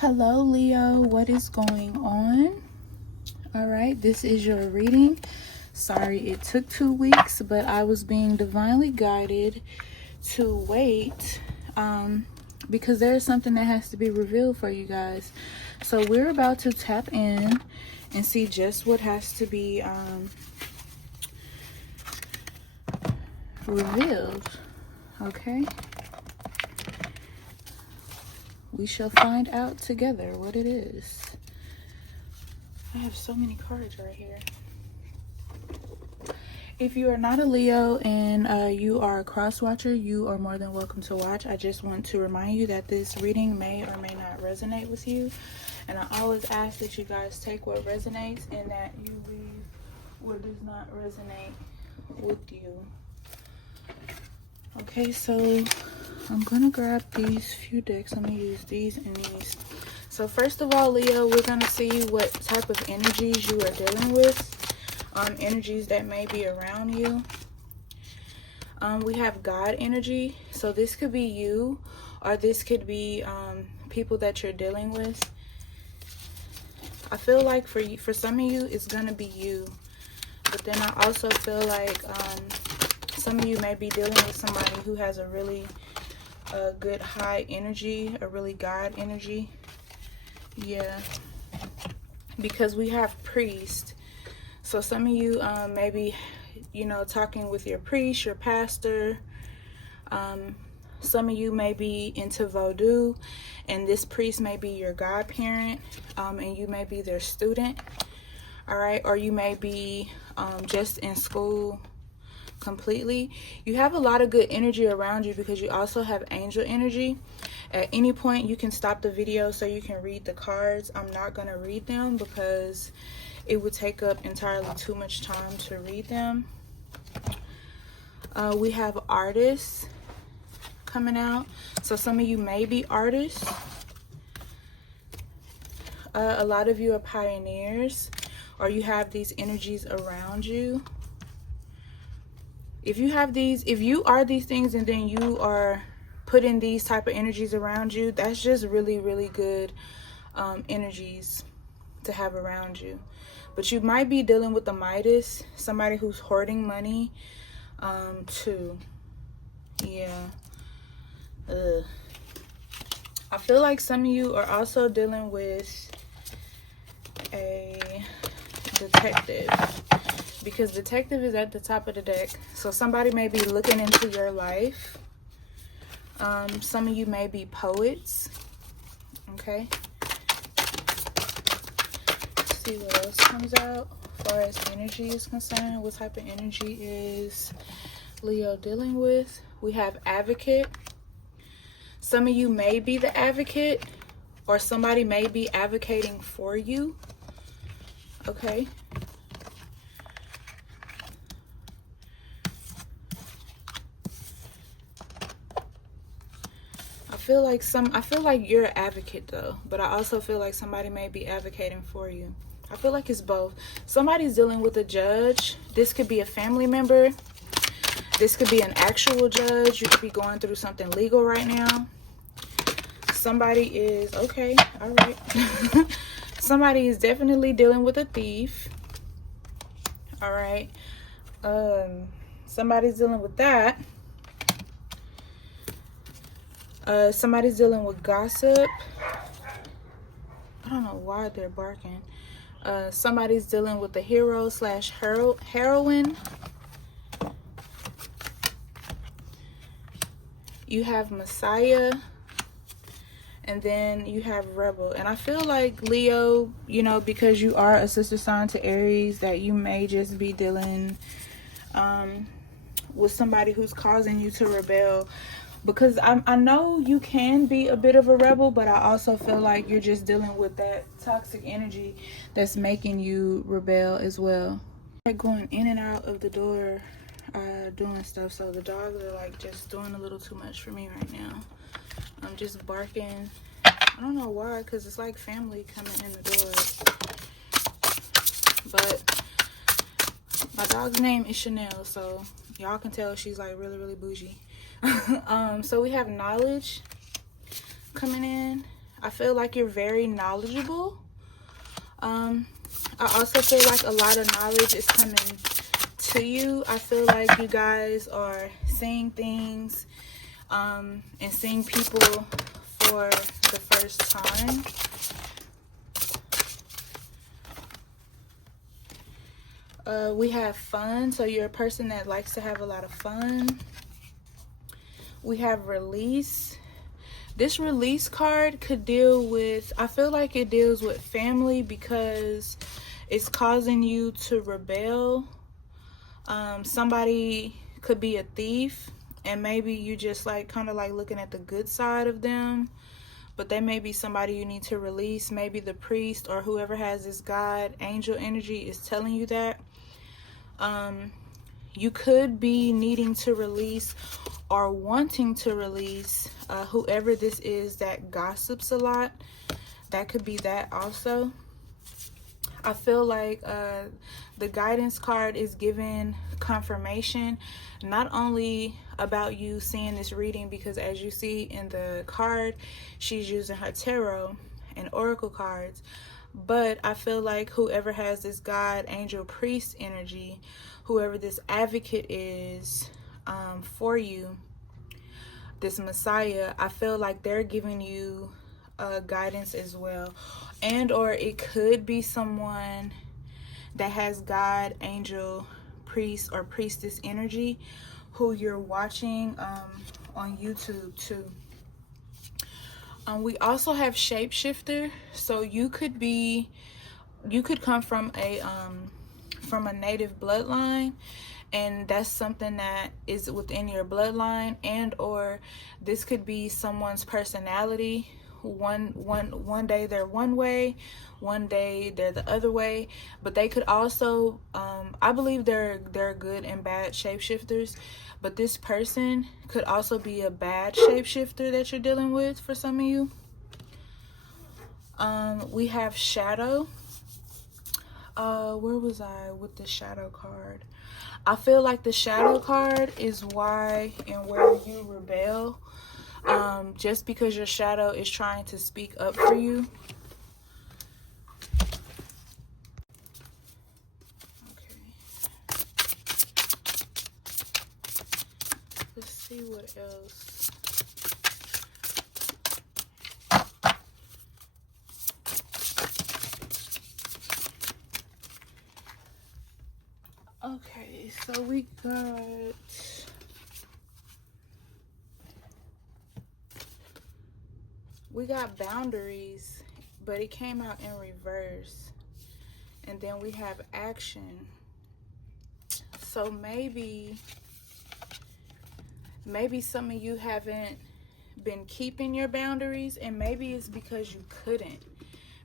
Hello Leo, what is going on? All right, this is your reading. Sorry it took 2 weeks, but I was being divinely guided to wait because there is something that has to be revealed for you guys. So we're about to tap in and see just what has to be revealed. Okay, we shall find out together what it is. I have so many cards right here. If you are not a Leo and you are a cross watcher, you are more than welcome to watch. I just want to remind you that this reading may or may not resonate with you. And I always ask that you guys take what resonates and that you leave what does not resonate with you. Okay, so I'm gonna grab these few decks. I'm gonna use these and these. So first of all, Leo, we're gonna see what type of energies you are dealing with. Energies that may be around you. We have God energy. So this could be you, or this could be people that you're dealing with. I feel like for some of you, it's gonna be you. But then I also feel like some of you may be dealing with somebody who has a really good high energy, a really God energy. Yeah, because we have priest. So some of you maybe, you know, talking with your priest, your pastor. Some of you may be into voodoo, and this priest may be your godparent, and you may be their student. All right, or you may be just in school completely. You have a lot of good energy around you because you also have angel energy. At any point you can stop the video so you can read the cards. I'm not going to read them because it would take up entirely too much time to read them. We have artists coming out, so some of you may be artists. A lot of you are pioneers, or you have these energies around you. If you are these things and then you are putting these type of energies around you, that's just really, really good energies to have around you. But you might be dealing with the Midas, somebody who's hoarding money too. Yeah. I feel like some of you are also dealing with a detective, because detective is at the top of the deck. So somebody may be looking into your life. Some of you may be poets. Okay. Let's see what else comes out as far as energy is concerned. What type of energy is Leo dealing with? We have advocate. Some of you may be the advocate, or somebody may be advocating for you. Okay. I feel like you're an advocate though, but I also feel like somebody may be advocating for you. I feel like it's both. Somebody's dealing with a judge. This could be a family member. This could be an actual judge. You could be going through something legal right now. Somebody is, okay, all right. Somebody is definitely dealing with a thief. All right. Somebody's dealing with that. Somebody's dealing with gossip. I don't know why they're barking. Somebody's dealing with the hero slash heroine. You have Messiah. And then you have Rebel. And I feel like Leo, you know, because you are a sister sign to Aries, that you may just be dealing with somebody who's causing you to rebel. Because I know you can be a bit of a rebel, but I also feel like you're just dealing with that toxic energy that's making you rebel as well. Like going in and out of the door, doing stuff. So the dogs are like just doing a little too much for me right now. I'm just barking. I don't know why, because it's like family coming in the door. But my dog's name is Chanel, so y'all can tell she's like really, really bougie. So we have knowledge coming in. I feel like you're very knowledgeable. I also feel like a lot of knowledge is coming to you. I feel like you guys are seeing things and seeing people for the first time. We have fun, so you're a person that likes to have a lot of fun. We have release. This release card could deal with, I feel like it deals with family because it's causing you to rebel. Somebody could be a thief, and maybe you just like kind of like looking at the good side of them, but they may be somebody you need to release. Maybe the priest or whoever has this God angel energy is telling you that. You could be needing to release or wanting to release whoever this is that gossips a lot. That could be that also. I feel like the guidance card is giving confirmation, not only about you seeing this reading, because as you see in the card, she's using her tarot and oracle cards, but I feel like whoever has this God, angel, priest energy, whoever this advocate is for you, this Messiah, I feel like they're giving you guidance as well. And or it could be someone that has God, angel, priest, or priestess energy who you're watching on YouTube too. We also have shapeshifter, so you could come from a native bloodline, and that's something that is within your bloodline, and or this could be someone's personality. One day they're one way, one day they're the other way, but they could also I believe they're good and bad shapeshifters, but this person could also be a bad shapeshifter that you're dealing with for some of you. We have shadow. Where was I with the shadow card? I feel like the shadow card is why and where you rebel. Just because your shadow is trying to speak up for you. Okay. Let's see what else. Okay, so we got boundaries, but it came out in reverse. And then we have action. So maybe some of you haven't been keeping your boundaries, and maybe it's because you couldn't.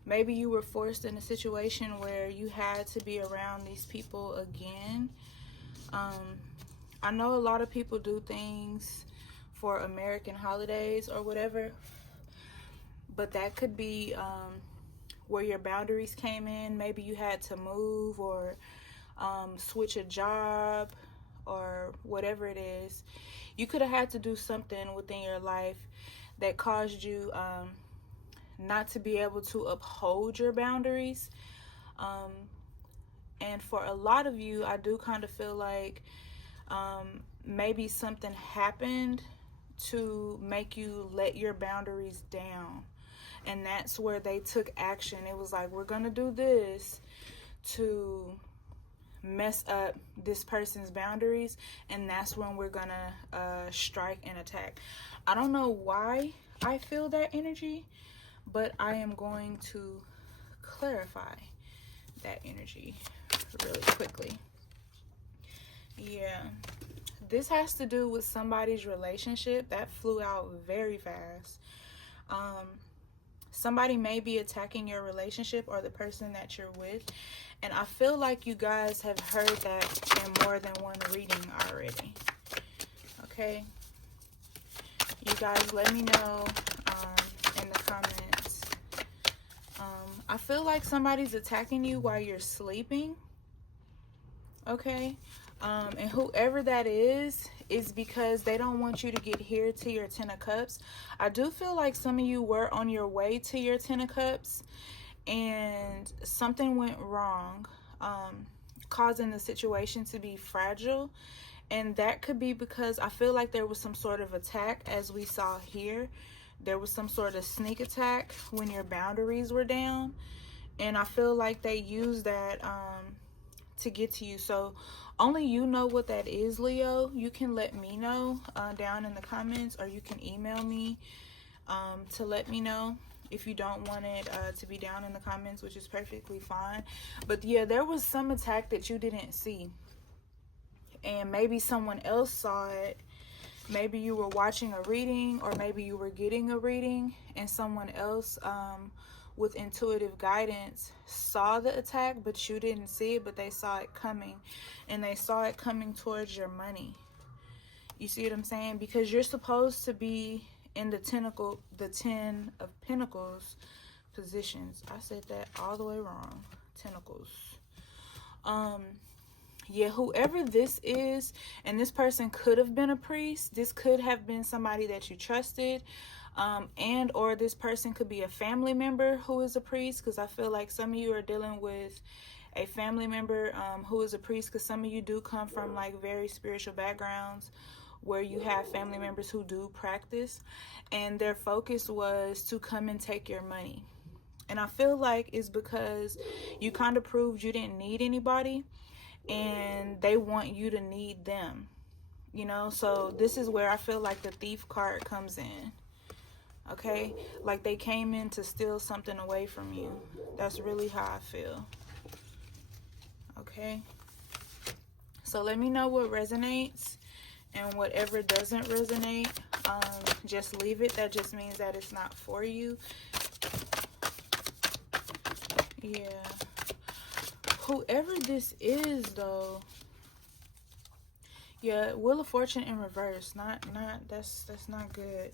Maybe you were forced in a situation where you had to be around these people again. I know a lot of people do things for American holidays or whatever, but that could be where your boundaries came in. Maybe you had to move or switch a job or whatever it is. You could have had to do something within your life that caused you not to be able to uphold your boundaries. And for a lot of you, I do kind of feel like maybe something happened to make you let your boundaries down. And that's where they took action. It was like, we're going to do this to mess up this person's boundaries. And that's when we're going to strike and attack. I don't know why I feel that energy, but I am going to clarify that energy really quickly. Yeah. This has to do with somebody's relationship. That flew out very fast. Somebody may be attacking your relationship or the person that you're with. And I feel like you guys have heard that in more than one reading already. Okay? You guys let me know in the comments. I feel like somebody's attacking you while you're sleeping. Okay? And whoever that is is because they don't want you to get here to your 10 of cups. I do feel like some of you were on your way to your 10 of cups and something went wrong, causing the situation to be fragile. And that could be because I feel like there was some sort of attack, as we saw here. There was some sort of sneak attack when your boundaries were down. And I feel like they used that to get to you. So only you know what that is, Leo. You can let me know down in the comments, or you can email me to let me know if you don't want it to be down in the comments, which is perfectly fine. But yeah, there was some attack that you didn't see. And maybe someone else saw it. Maybe you were watching a reading, or maybe you were getting a reading, and someone else with intuitive guidance saw the attack, but you didn't see it, but they saw it coming. And they saw it coming towards your money. You see what I'm saying? Because you're supposed to be in the 10 of Pentacles positions. I said that all the way wrong. Tentacles. Yeah, whoever this is, and this person could have been a priest. This could have been somebody that you trusted, and or this person could be a family member who is a priest, because I feel like some of you are dealing with a family member who is a priest, because some of you do come from like very spiritual backgrounds where you have family members who do practice, and their focus was to come and take your money. And I feel like it's because you kind of proved you didn't need anybody, and they want you to need them, you know. So this is where I feel like the thief card comes in. Okay, like they came in to steal something away from you. That's really how I feel. Okay, so let me know what resonates, and whatever doesn't resonate, just leave it. That just means that it's not for you. Yeah. Whoever this is, though, yeah, Wheel of Fortune in reverse. That's not good.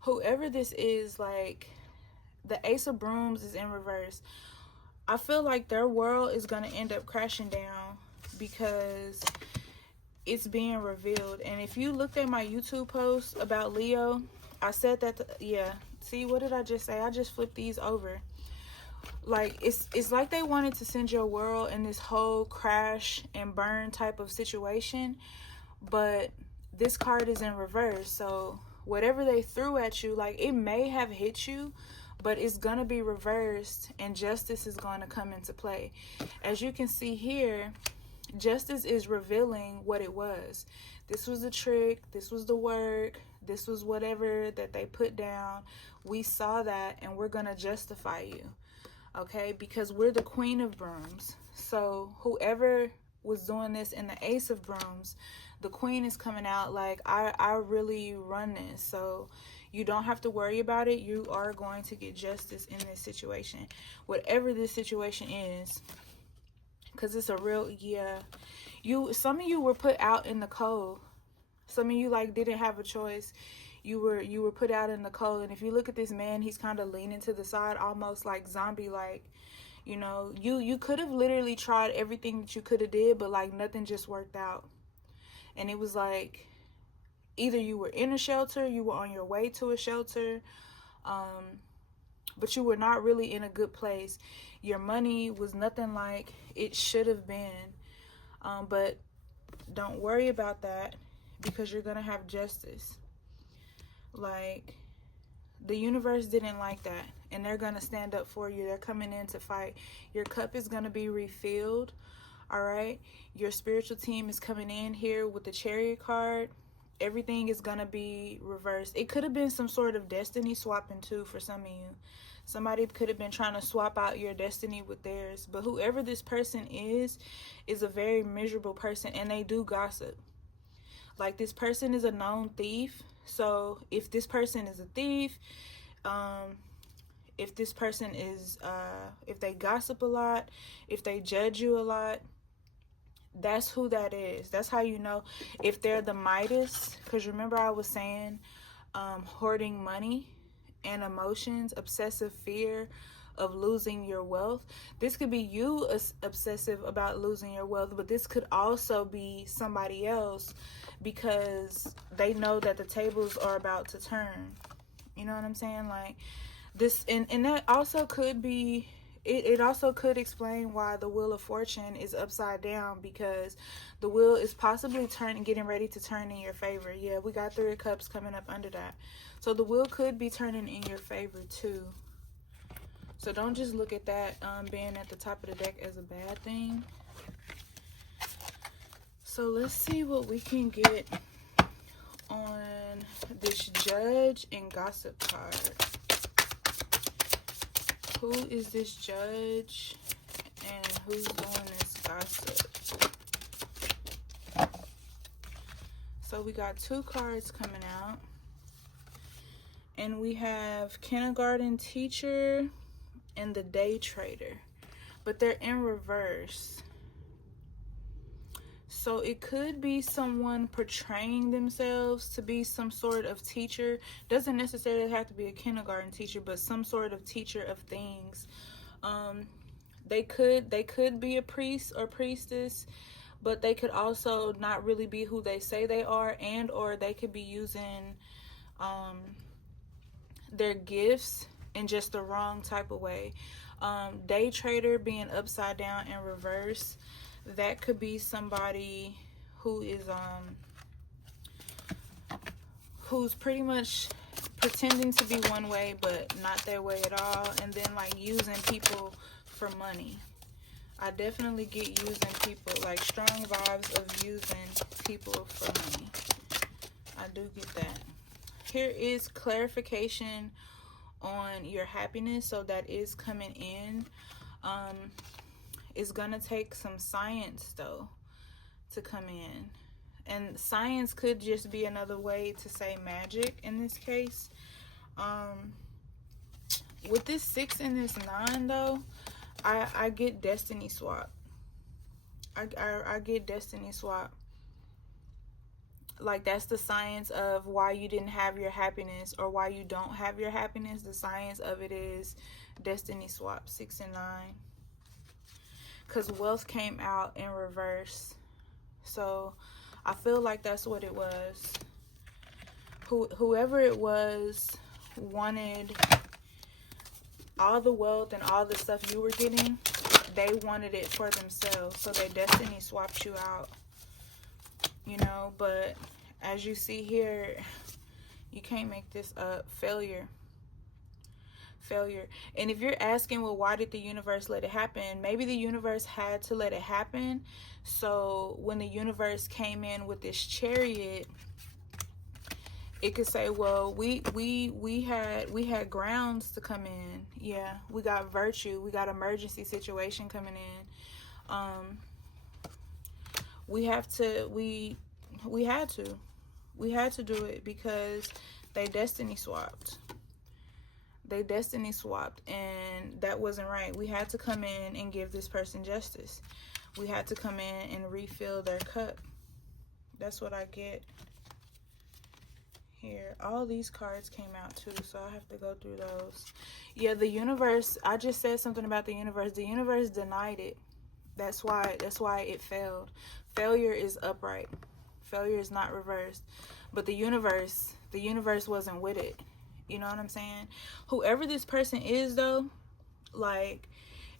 Whoever this is, like, the Ace of Brooms is in reverse. I feel like their world is going to end up crashing down because it's being revealed. And if you looked at my YouTube post about Leo, I said that, yeah. See, what did I just say? I just flipped these over. Like, it's like they wanted to send your world in this whole crash and burn type of situation, but this card is in reverse. So whatever they threw at you, like, it may have hit you, but it's gonna be reversed, and justice is going to come into play. As you can see here, justice is revealing what it was. This was a trick, this was the work, this was whatever that they put down. We saw that, and we're gonna justify you. Okay, because we're the Queen of Brooms. So whoever was doing this in the Ace of Brooms, the Queen is coming out like, I really run this. So you don't have to worry about it. You are going to get justice in this situation. Whatever this situation is. Because it's a real, yeah. Some of you were put out in the cold. Some of you like didn't have a choice. You were put out in the cold. And if you look at this man, he's kind of leaning to the side, almost like zombie like. You know, you could have literally tried everything that you could have did, but like nothing just worked out. And it was like, either you were in a shelter, you were on your way to a shelter, but you were not really in a good place. Your money was nothing like it should have been. But don't worry about that, because you're gonna have justice. Like, the universe didn't like that, and they're gonna stand up for you. They're coming in to fight. Your cup is gonna be refilled. All right, your spiritual team is coming in here with the Chariot card. Everything is gonna be reversed. It could have been some sort of destiny swapping too for some of you. Somebody could have been trying to swap out your destiny with theirs. But whoever this person is a very miserable person, and they do gossip. Like, this person is a known thief. So if this person is a thief, if this person is, if they gossip a lot, if they judge you a lot, that's who that is. That's how you know if they're the Midas. Because remember I was saying hoarding money and emotions, obsessive fear of losing your wealth. This could be you obsessive about losing your wealth, but this could also be somebody else because they know that the tables are about to turn. You know what I'm saying? Like this, and that also could be, it also could explain why the Wheel of Fortune is upside down, because the wheel is possibly getting ready to turn in your favor. Yeah, we got 3 of Cups coming up under that. So the wheel could be turning in your favor too. So don't just look at that being at the top of the deck as a bad thing. So let's see what we can get on this Judge and Gossip card. Who is this Judge and who's doing this gossip? So we got 2 cards coming out. And we have Kindergarten Teacher and the Day Trader. But they're in reverse. So it could be someone portraying themselves to be some sort of teacher. Doesn't necessarily have to be a kindergarten teacher, but some sort of teacher of things. They could be a priest or priestess, but they could also not really be who they say they are, and or they could be using their gifts in just the wrong type of way. Day trader being upside down in reverse, that could be somebody who is who's pretty much pretending to be one way but not their way at all, and then like using people for money. I definitely get using people, like strong vibes of using people for money. I do get that. Here is clarification on your happiness, so that is coming in. It's gonna take some science though to come in, and science could just be another way to say magic in this case. With this 6 and this 9 though, I get destiny swap. I get destiny swap. Like that's the science of why you didn't have your happiness, or why you don't have your happiness. The science of it is destiny swap, 6 and 9. Because wealth came out in reverse. So I feel like that's what it was. Whoever it was wanted all the wealth and all the stuff you were getting. They wanted it for themselves. So they destiny swapped you out. You know, but as you see here, you can't make this up. Failure. And if you're asking, well, why did the universe let it happen? Maybe the universe had to let it happen. So when the universe came in with this Chariot, it could say, well, we had grounds to come in. Yeah, we got virtue. We got emergency situation coming in. We had to do it because they destiny swapped. And that wasn't right. We had to come in and give this person justice. We had to come in and refill their cup. That's what I get here. All these cards came out too, so I have to go through those. Yeah, the universe, I just said something about the universe. The universe denied it. That's why it failed. Failure is upright. Failure is not reversed. But the universe wasn't with it. You know what I'm saying? Whoever this person is though, like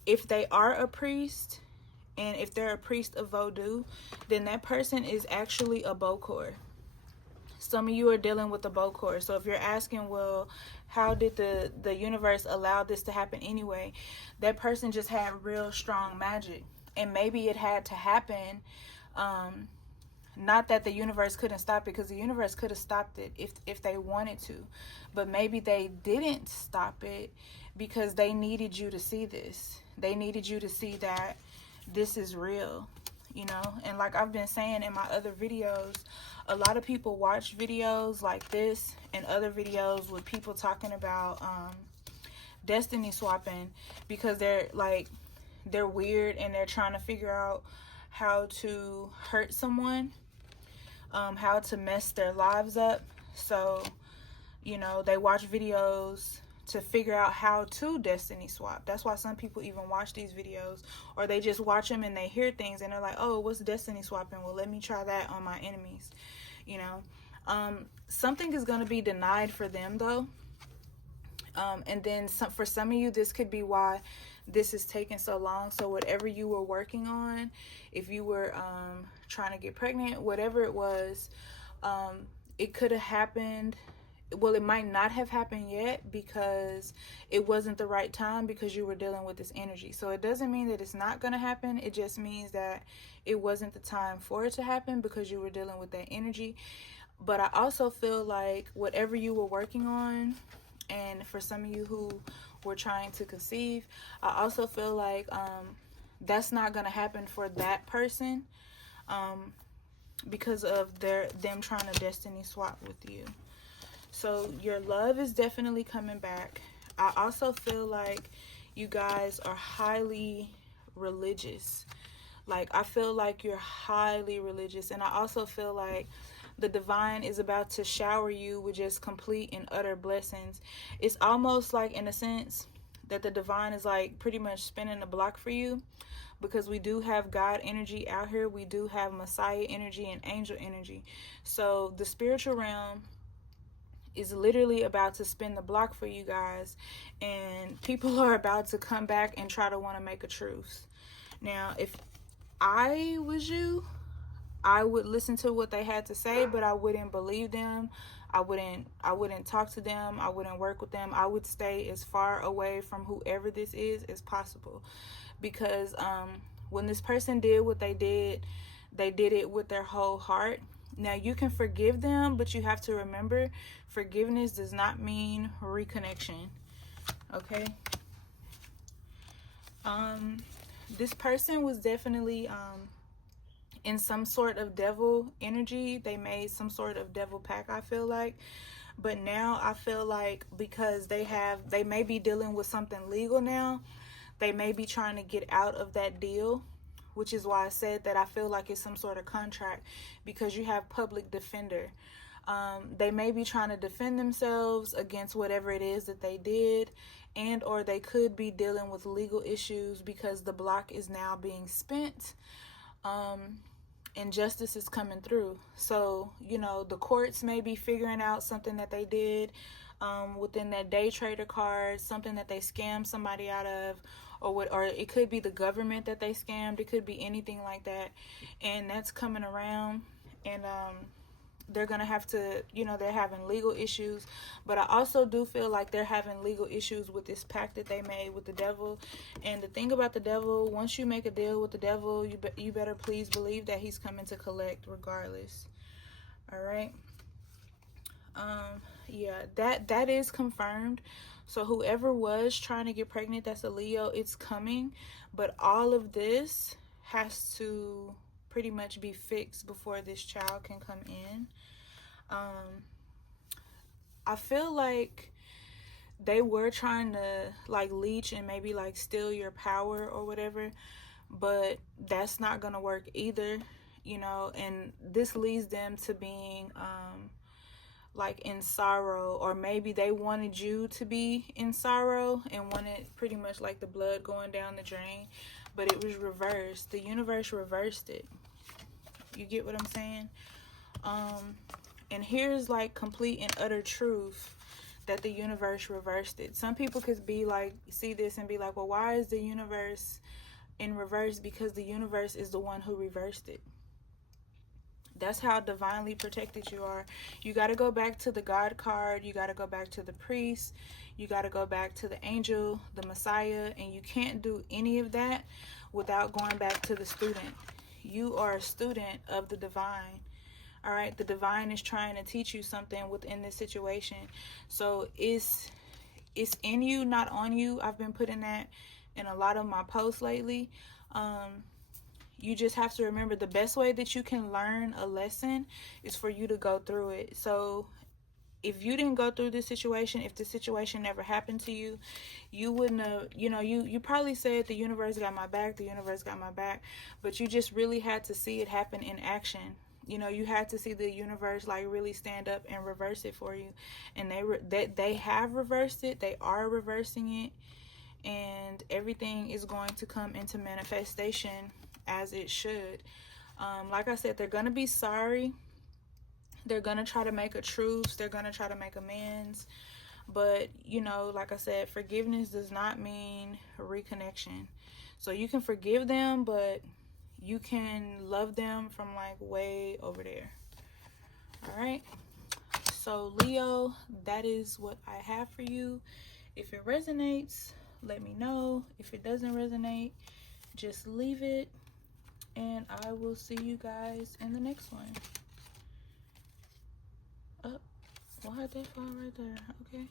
if they are a priest, and if they're a priest of voodoo, then that person is actually a Bokor. Some of you are dealing with a Bokor. So if you're asking, well, how did the universe allow this to happen anyway? That person just had real strong magic. And maybe it had to happen. Not that the universe couldn't stop it, because the universe could have stopped it if they wanted to. But maybe they didn't stop it because they needed you to see this. They needed you to see that this is real, you know? And like I've been saying in my other videos, a lot of people watch videos like this and other videos with people talking about destiny swapping because they're weird and they're trying to figure out how to hurt someone, how to mess their lives up. So, you know, they watch videos figure out how to destiny swap. That's why some people even watch these videos, or they just watch them and they hear things and they're like, oh, what's destiny swapping? Well, let me try that on my enemies, you know. Something is going to be denied for them though. And then for some of you, this could be why this is taking so long. So whatever you were working on, if you were trying to get pregnant, whatever it was, it could have happened. Well, it might not have happened yet because it wasn't the right time, because you were dealing with this energy. So it doesn't mean that it's not going to happen. It just means that it wasn't the time for it to happen because you were dealing with that energy. But I also feel like whatever you were working on, and for some of you who were trying to conceive, I also feel like that's not going to happen for that person because of them trying to destiny swap with you. So your love is definitely coming back. I also feel like you guys are highly religious. Like, I feel like you're highly religious. And I also feel like the divine is about to shower you with just complete and utter blessings. It's almost like, in a sense, that the divine is like pretty much spinning the block for you, because we do have God energy out here. We do have Messiah energy and angel energy. So the spiritual realm is literally about to spin the block for you guys, and people are about to come back and try to want to make a truce. Now, if I was you, I would listen to what they had to say, but I wouldn't believe them. I wouldn't talk to them. I wouldn't work with them. I would stay as far away from whoever this is as possible, because when this person did what they did it with their whole heart. Now, you can forgive them, but you have to remember, forgiveness does not mean reconnection. Okay? This person was definitely in some sort of devil energy. They made some sort of devil pact, I feel like. But now I feel like, because they may be dealing with something legal now, they may be trying to get out of that deal, which is why I said that I feel like it's some sort of contract, because you have public defender. They may be trying to defend themselves against whatever it is that they did, and or they could be dealing with legal issues because the block is now being spent, and justice is coming through. So, you know, the courts may be figuring out something that they did within that day trader card, something that they scammed somebody out of, or it could be the government that they scammed. It could be anything like that, and that's coming around. And they're gonna have to, you know, they're having legal issues. But I also do feel like they're having legal issues with this pact that they made with the devil. And the thing about the devil, once you make a deal with the devil, you better please believe that he's coming to collect regardless. All right. Yeah, that is confirmed. So whoever was trying to get pregnant, that's a Leo, it's coming. But all of this has to pretty much be fixed before this child can come in. I feel like they were trying to like leech and maybe like steal your power or whatever, but that's not gonna work either, you know. And this leads them to being like in sorrow, or maybe they wanted you to be in sorrow and wanted pretty much like the blood going down the drain, but it was reversed. The universe reversed it. You get what I'm saying? And here's like complete and utter truth, that the universe reversed it. Some people could be like, see this and be like, well, why is the universe in reverse? Because the universe is the one who reversed it. That's how divinely protected you are. You got to go back to the God card. You got to go back to the priest. You got to go back to the angel, the Messiah. And you can't do any of that without going back to the student. You are a student of the divine. All right. The divine is trying to teach you something within this situation. So it's in you, not on you. I've been putting that in a lot of my posts lately. You just have to remember, the best way that you can learn a lesson is for you to go through it. So if you didn't go through this situation, if the situation never happened to you, you wouldn't have, you know, you probably said the universe got my back, the universe got my back, but you just really had to see it happen in action. You know, you had to see the universe like really stand up and reverse it for you, and they have reversed it. They are reversing it, and everything is going to come into manifestation as it should. Like I said, they're gonna be sorry. They're gonna try to make a truce. They're gonna try to make amends. But, you know, like I said, forgiveness does not mean reconnection. So you can forgive them, but you can love them from like way over there. All right. So Leo, that is what I have for you. If it resonates, let me know. If it doesn't resonate, just leave it. And I will see you guys in the next one. Oh, why'd that fall right there? Okay.